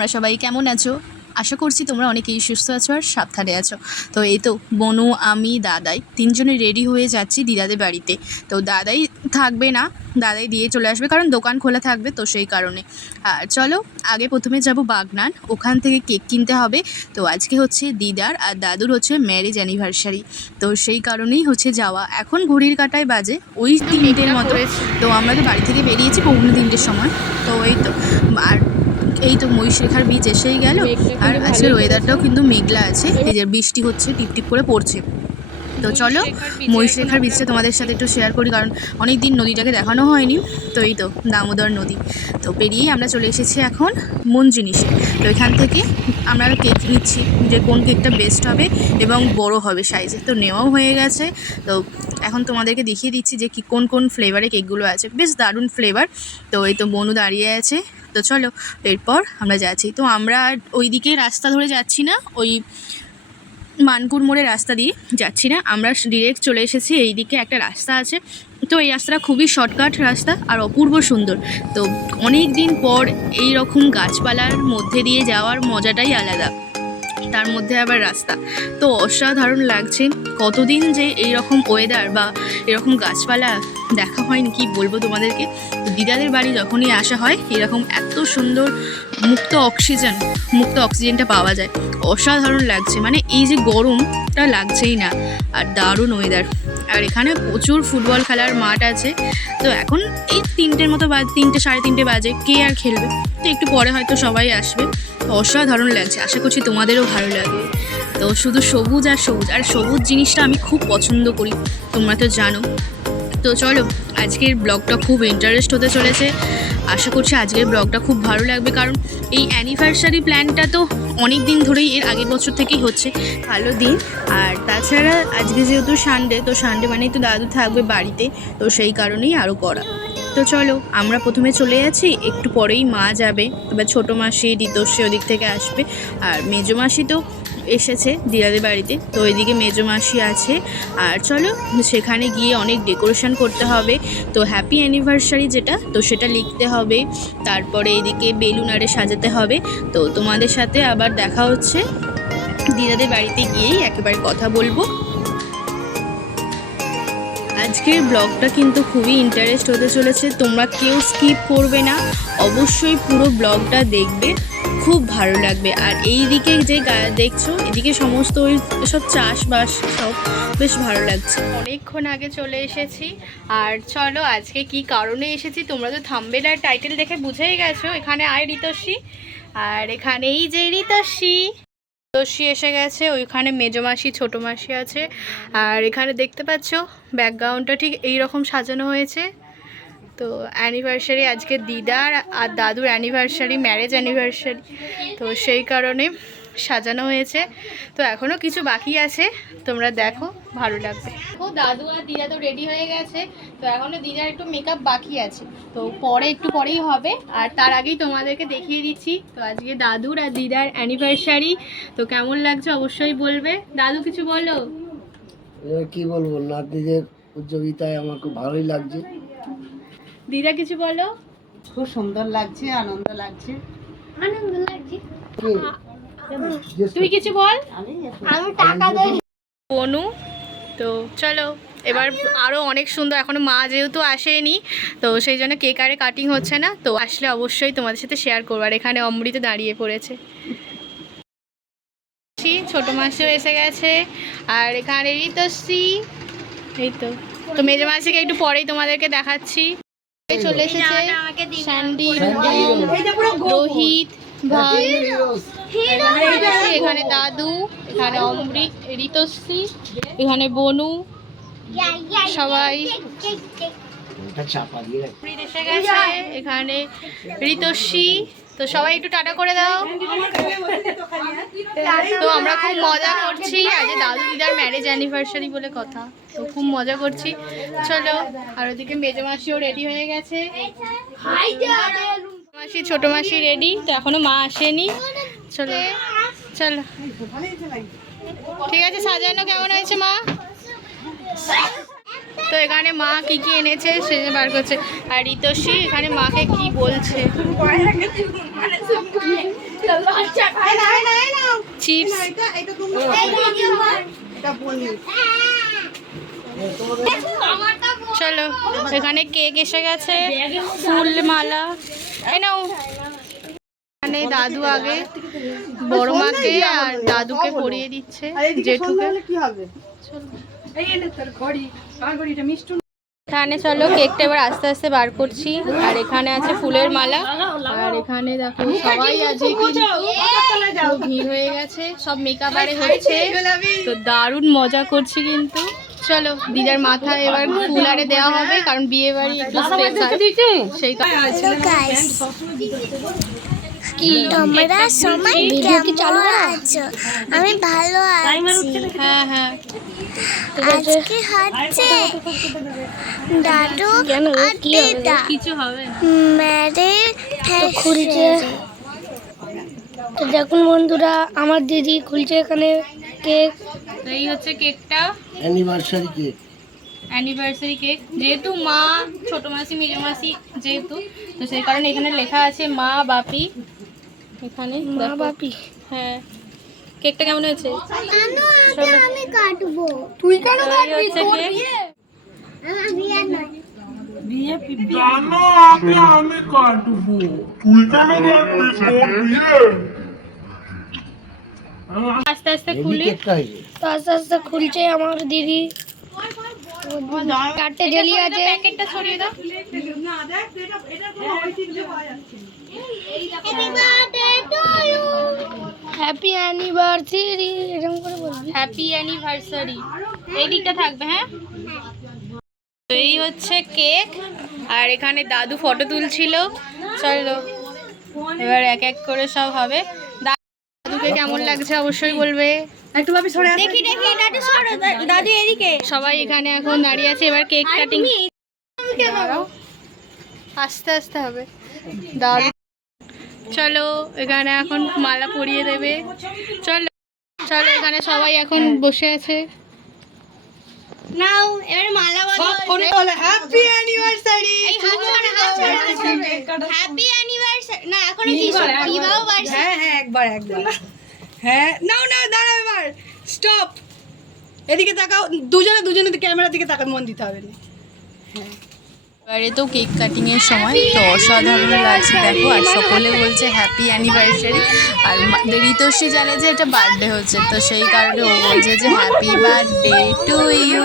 তোমরা সবাই কেমন আছো? আশা করছি তোমরা অনেকেই সুস্থ আছো আর সাবধানে আছো। তো এই তো বনু আমি দাদাই তিনজনে রেডি হয়ে যাচ্ছি দিদাদের বাড়িতে। তো দাদাই থাকবে না দাদাই দিয়ে চলে আসবে কারণ দোকান খোলা থাকবে তো সেই কারণে। আর চলো আগে প্রথমে যাব বাগনান। ওখান থেকে কেক কিনতে হবে। তো আজকে হচ্ছে দিদার আর দাদুর হচ্ছে ম্যারেজ অ্যানিভার্সারি তো সেই কারণেই হচ্ছে যাওয়া। এখন ঘড়ির কাটায় বাজে ওই তিনটের মতো। তো আমরা তো বাড়ি থেকে বেরিয়েছি পৌনে তিনটের সময়। তো এই তো আর এই তো মহিষরেখার বীজ এসেই গেল। আর আজকের ওয়েদারটাও কিন্তু মেঘলা আছে। এই যে বৃষ্টি হচ্ছে টিপ টিপ করে পড়ছে। তো চলো, মহিষরেখার বীজটা তোমাদের সাথে একটু শেয়ার করি, কারণ অনেক দিন নদীটাকে দেখানো হয়নি। তো এই তো, দামোদর নদী। তো পেরিয়েই আমরা চলে এসেছি এখন মন জিনিসে তো এখান থেকে আমরা কেক নিচ্ছি, যে কোন কেকটা বেস্ট হবে এবং বড় হবে সাইজে তো নেওয়াও হয়ে গেছে। তো এখন তোমাদেরকে দেখিয়ে দিচ্ছি যে কি, কোন কোন ফ্লেভারে কেকগুলো আছে। বেশ দারুণ ফ্লেভার তো এই তো বনু দাঁড়িয়ে আছে। তো চলো, এরপর আমরা যাচ্ছি। তো আমরা আর ওইদিকে রাস্তা ধরে যাচ্ছি না, ওই মানকুর মোড়ে রাস্তা দিয়ে যাচ্ছি না। আমরা ডিরেক্ট চলে এসেছি এই দিকে একটা রাস্তা আছে। তো এই রাস্তাটা খুবই শর্টকাট রাস্তা আর অপূর্ব সুন্দর। তো অনেক দিন পর এই রকম গাছপালার মধ্যে দিয়ে যাওয়ার মজাটাই আলাদা। তার মধ্যে আবার রাস্তা। তো অসাধারণ লাগছে। কতদিন যে এই রকম ওয়েদার বা এরকম গাছপালা দেখা হয়নি, কি বলব তোমাদেরকে? তো দিদাদের বাড়ি যখনই আসা হয়, এরকম এত সুন্দর মুক্ত অক্সিজেন, মুক্ত অক্সিজেনটা পাওয়া যায়। অসাধারণ লাগছে মানে এই যে গরমটা লাগছেই না। আর দারুণ ওয়েদার আর এখানে প্রচুর ফুটবল খেলার মাঠ আছে। তো এখন এই তিনটের মতো বাজ তিনটে, সাড়ে তিনটে বাজে, কে আর খেলবে? তো একটু পরে হয়তো সবাই আসবে। অসাধারণ লাগছে, আশা করছি তোমাদেরও ভালো লাগবে। তো শুধু সবুজ আর সবুজ আর সবুজ জিনিসটা আমি খুব পছন্দ করি, তোমরা তো জানো। তো চলো, আজকের ব্লগটা খুব ইন্টারেস্ট হতে চলেছে। আশা করছি আজকের ব্লগটা খুব ভালো লাগবে, কারণ এই অ্যানিভার্সারি প্ল্যানটা তো অনেক দিন ধরেই এর আগের বছর থেকেই হচ্ছে। ভালো দিন। আর তাছাড়া আজকে যেহেতু সানডে তো সানডে মানেই তো দাদু থাকবে বাড়িতে, তো সেই কারণেই আরও করা। তো চলো, আমরা প্রথমে চলে যাচ্ছি, একটু পরেই মা যাবে। এবার ছোটো মাসি ঋতস্বী ওদিক থেকে আসবে। আর মেজো মাসি তো এসেছে দিদাদের বাড়িতে। তো এদিকে মেজো মাসি আছে। আর চলো, সেখানে গিয়ে অনেক ডেকোরেশন করতে হবে। তো হ্যাপি অ্যানিভার্সারি যেটা, তো সেটা লিখতে হবে। তারপরে এদিকে বেলুন আরে সাজাতে হবে। তো তোমাদের সাথে আবার দেখা হচ্ছে। দিদাদের বাড়িতে গিয়েই একেবারে কথা বলব। আজকের ব্লগটা কিন্তু খুবই ইন্টারেস্ট হতে চলেছে, তোমরা কেউ স্কিপ করবে না। অবশ্যই পুরো ব্লগটা দেখবে, খুব ভালো লাগবে। আর এই দিকে যে দেখছ, এদিকে সমস্ত ওই সব চাষবাস সব বেশ ভালো লাগছে। অনেকক্ষণ আগে চলে এসেছি, আর চলো আজকে কি কারণে এসেছি, তোমরা তো থাম্বেল আর টাইটেল দেখে বুঝেই গেছো, এখানে আয় ঋতস্বী আর এখানে এই যে ঋতস্বী ঋতস্বী এসে গেছে, ওইখানে মেজো মাসি, ছোটো মাসি আছে। আর এখানে দেখতে পাচ্ছ ব্যাকগ্রাউন্ডটা ঠিক এই রকম সাজানো হয়েছে। তো অ্যানিভার্সারি আজকে দিদার আর দাদুর অ্যানিভার্সারি ম্যারেজ অ্যানিভার্সারি তো সেই কারণে সাজানো হয়েছে। তো এখনও কিছু বাকি আছে, তোমরা দেখো, ভালো লাগবে। ও দাদু আর দিদা তো রেডি হয়ে গেছে। তো এখনও দিদার একটু মেকআপ বাকি আছে। তো পরে একটু পরেই হবে। আর তার আগেই তোমাদেরকে দেখিয়ে দিচ্ছি। তো আজকে দাদুর আর দিদার অ্যানিভার্সারি তো কেমন লাগছে অবশ্যই বলবে। দাদু কিছু বলো? এবার কি বলব? নাতনিদের উদ্যোগিতায় আমার খুব ভালোই লাগছে। দিদা কিছু বলো? খুব সুন্দর লাগছে আনন্দ লাগছে। আনন্দ লাগছে। তুই কিছু বল? আমি টাকা দেই। বনু। তো চলো। এবার আরও অনেক সুন্দর এখনও মা যেহেতু আসেনি তো সেই জন্য কেক আরে কাটিং হচ্ছে না তো আসলে অবশ্যই তোমাদের সাথে শেয়ার করব। আর এখানে অমৃত দাঁড়িয়ে পড়েছে। ছোট মাসিও এসে গেছে আর এখানে ঋতশ্রী। এই তো তো মেজো মাসিকে একটু পরেই তোমাদেরকে দেখাচ্ছি। চলে এসেছে স্যান্ডি রোহিত ভাই। এখানে এখানে দাদু এখানে অমৃত ঋতশ্রী এখানে বনু। সবাই। এখানে ঋতশ্রী। তো সবাই একটু টাটা করে দাও। তো আমরা খুব মজা করছি আজ দাদু দিদার ম্যারেজ অ্যানিভার্সারি বলে কথা। তো খুব মজা করছি। চলো, আর ওদিকে মেজো মাসিও রেডি হয়ে গেছে। মাসি, ছোট মাসি রেডি তো এখনও মা আসেনি। চলো চলো। ঠিক আছে, সাজানো কেমন হয়েছে মা? তো এখানে মা কি কি এনেছে সে বার করছে। আর ঋতস্বী এখানে মাকে কি বলছে? চিপস চলো, এখানে কেক এসে গেছে ফুল মালা এই নাও। এখানে দাদু আগে বড় মাকে আর দাদুকে পরিয়ে দিচ্ছে, জেঠুকে। কি হবে এই এনে তোর ঘড়ি আমার ঘড়িটা মিষ্টু এখানে চলো কেকটা এবার আস্তে আস্তে বার করছি। আর এখানে আছে ফুলের মালা। আর এখানে দেখো সবাই আছে কিন্তু ভিড় হয়ে গেছে সব মেকআপ আরে হয়েছে তো দারুণ মজা করছি কিন্তু। চলো দিদার মাথায় এবার ফুল আরে দেওয়া হবে কারণ বিয়ে বাড়ি একটু স্পেশাল সেই কারণে তোমরা সবাই কেমন আছো? আমি ভালো আছি। হ্যাঁ হ্যাঁ। আজকে হচ্ছে দাদু আর দিদা। কিছু হবে মেরে খুলছে। তো দেখুন বন্ধুরা আমার দিদি খুলছে এখানে কেক। এই হচ্ছে কেকটা। অ্যানিভার্সারি কেক অ্যানিভার্সারি কেক যেহেতু মা ছোট মাসি মেজো মাসি যেহেতু তো সেই কারণে এখানে লেখা আছে মা বাপি। এখানে মা বাপি? হ্যাঁ। কেকটা কেমন হয়েছে? আমি কাটবো। তুই কেন আমি আর নয় আস্তে আস্তে খুলি। আস্তে আস্তে খুলছে আমার দিদি। চারটে জেলি আছে প্যাকেটটা ছড়িয়ে দাও। হ্যাপি অ্যানিভার্সারি এরকম করে বলবি। হ্যাপি অ্যানিভার্সারি এই দিকটা থাকবে হ্যাঁ? তো এই হচ্ছে কেক আর এখানে দাদু ফটো তুলছিল। চলো এবার এক এক করে সব হবে। দাদুকে কেমন লাগছে অবশ্যই বলবে। একটু ভাবি সরে দেখি দেখি দাদু সরো দাদু এদিকে। সবাই এখানে এখন দাঁড়িয়ে আছে এবার কেক কাটিং আস্তে আস্তে হবে। দাদু চলো এখানে এখন মালা পরিয়ে দেবে। চলো চলো এখানে সবাই এখন বসে আছে। নাও এবার মালা বলো হ্যাপি অ্যানিভার্সারি হ্যাপি না এখনও কি বিবাহ বার্ষিকী। হ্যাঁ হ্যাঁ একবার একবার। হ্যাঁ নাও না দাঁড়াও এবার। স্টপ এদিকে তাকাও। দুজনে দুজনে ক্যামেরার দিকে তাকাও মন দিতে হবে না। এবারে তো কেক কাটিং এর সময়, তো অসাধারণ লাগছে। দেখো, আর সকলে বলছে হ্যাপি অ্যানিভার্সারি আর ঋতস্বী জানে যে এটা বার্থডে হচ্ছে, তো সেই কারণে ও বলছে যে হ্যাপি বার্থডে টু ইউ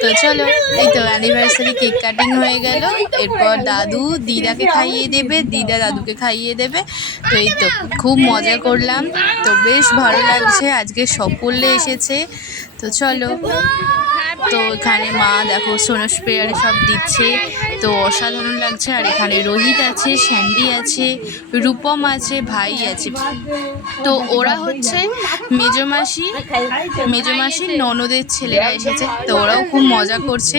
তো চলো, এই তো অ্যানিভার্সারি কেক কাটিং হয়ে গেল। এরপর দাদু দিদাকে খাইয়ে দেবে, দিদা দাদুকে খাইয়ে দেবে। তো এই তো খুব মজা করলাম। তো বেশ ভালো লাগছে, আজকে সকলে এসেছে। তো চলো। তো এখানে মা দেখো সোনো স্প্রেয়ারে সব দিচ্ছে। তো অসাধারণ লাগছে। আর এখানে রোহিত আছে স্যান্ডি আছে রূপম আছে ভাই আছে। তো ওরা হচ্ছে মেজমাসি মেজমাসির ননদের ছেলেরা এসেছে। তো ওরাও খুব মজা করছে।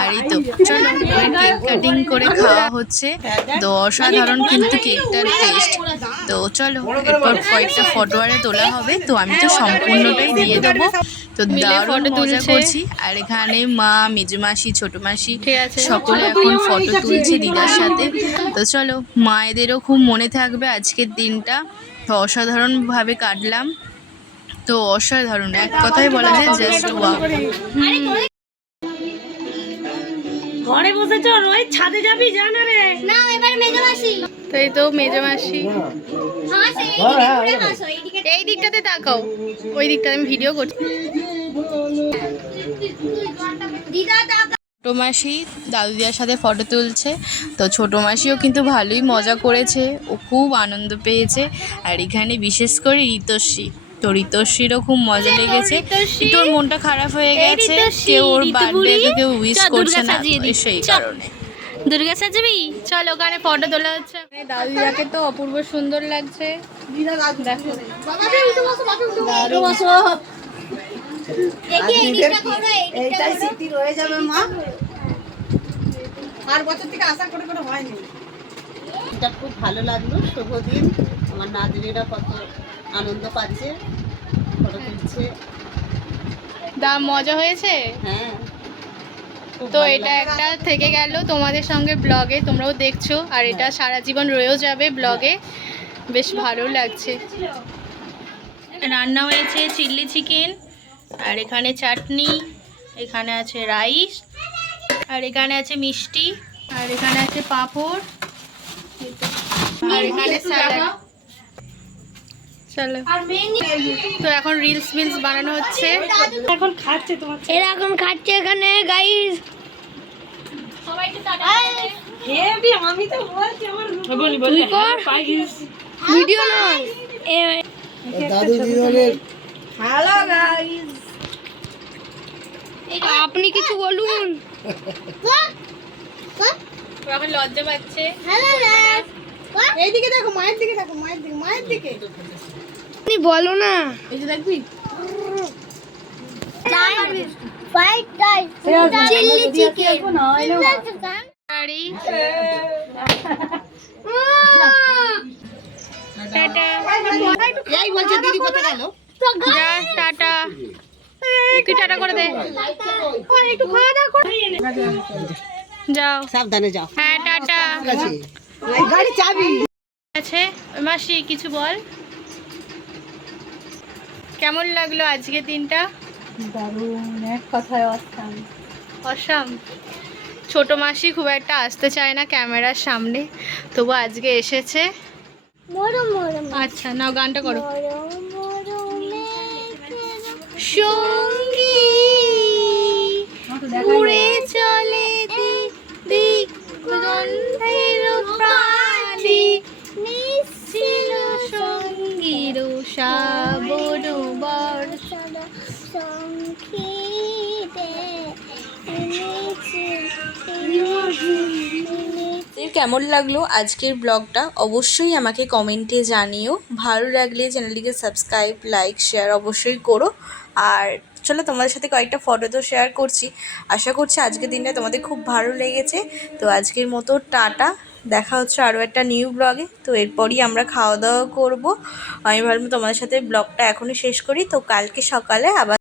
আর এই তো চলো কেক কাটিং করে খাওয়া হচ্ছে। তো অসাধারণ কিন্তু কেকটার টেস্ট তো চলো এরপর কয়েকটা ফটো আরে তোলা হবে। তো আমি তো সম্পূর্ণটাই দিয়ে দেবো। তো দারুণ মজা করছি। আর এখানে মা মেজো মাসি ছোট মাসি সকলে এখন ফটো তুলছে দিদার সাথে। তো চলো মায়েদেরও খুব মনে থাকবে আজকের দিনটা। তো অসাধারণভাবে কাটলাম। তো অসাধারণ এক কথায় বলা যায় জাস্ট ওয়াও ঘরে বসেছ রোহিত ছাদে যাবি জানা রে। নাও এবার মেজো মাসি। তো এই তো মেজো মাসি। হাসো হ্যাঁ, হ্যাঁ, হ্যাঁ। এই দিকটাতে তাকাও। ওই দিকটাতে আমি ভিডিও করছি। দিদা দাদা। ছোটো মাসি দাদু দিদার সাথে ফটো তুলছে। তো ছোটো মাসিও কিন্তু ভালোই মজা করেছে। ও খুব আনন্দ পেয়েছে। আর এখানে বিশেষ করে ঋতস্বী তো ঋতস্বীরও খুব মজা লেগেছে। একটু ওর মনটা খারাপ হয়ে গেছে। কেউ ওর বার্থডে কেউ উইশ করছে না সেই কারণে। দুর্গা সাজাবি? চল ওখানে ফটো তোলা হচ্ছে। দাদু দিদাকে তো অপূর্ব সুন্দর লাগছে। দেখো। এইটাই স্মৃতি রয়ে যাবে মা। আর বছর থেকে আশা করে করে হয়নি। এটা খুব ভালো লাগল। শুভ দিন। আমার নাতনিরা কত আনন্দ পাচ্ছে ফটো তুলছে। দা মজা হয়েছে? হ্যাঁ। তো এটা একটা থেকে গেল তোমাদের সঙ্গে ব্লগে তোমরাও দেখছ। আর এটা সারা জীবন রয়েও যাবে ব্লগে। বেশ ভালো লাগছে। রান্না হয়েছে চিল্লি চিকেন আর এখানে চাটনি এখানে আছে রাইস। আর এখানে আছে মিষ্টি আর এখানে আছে পাঁপড় আর এখানে তো এখন রিলস বানানো হচ্ছে। এখন খাচ্ছে তোমার এরকম খাচ্ছে এখানে গাইস ভিডিও দাদু দিদনের হ্যালো গাইস আপনি কিছু বলুন। এখন লজ্জা পাচ্ছে। এইদিকে দেখো মায়ের দিকে দেখো মায়ের দিকে মায়ের দিকে। আপনি বলো না। এই যে দেখবি? ফ্রাইড রাইস করে যাও। সাবধানে যাও। হ্যাঁ টাটা। গাড়ি চাবি। আছে। মাসি কিছু বল। কেমন লাগল আজকে দিনটা? দারুণ এক কথায় অস্থান অসাম। ছোট মাসি খুব একটা আসতে চায় না ক্যামেরার সামনে। তবু আজকে এসেছে। মরম মরম। আচ্ছা নাও গানটা করো। সঙ্গী উড়ে চলে দিক দিক গন্ধের প্রাণী। নিশ্চিল সঙ্গীর সাবর বর্ষা কেমন লাগল আজকের ব্লগটা? অবশ্যই আমাকে কমেন্টে জানিও। ভালো লাগলে চ্যানেলটিকে সাবস্ক্রাইব লাইক শেয়ার অবশ্যই করো। আর চলো তোমাদের সাথে কয়েকটা ফটো তো শেয়ার করছি। আশা করছি আজকের দিনটা তোমাদের খুব ভালো লেগেছে। তো আজকের মতো টাটা। দেখা হচ্ছে আরও একটা নিউ ব্লগে তো এরপরই আমরা খাওয়া দাওয়া করব। আমি ভাবলাম তোমাদের সাথে ব্লগটা এখনই শেষ করি। তো কালকে সকালে আবার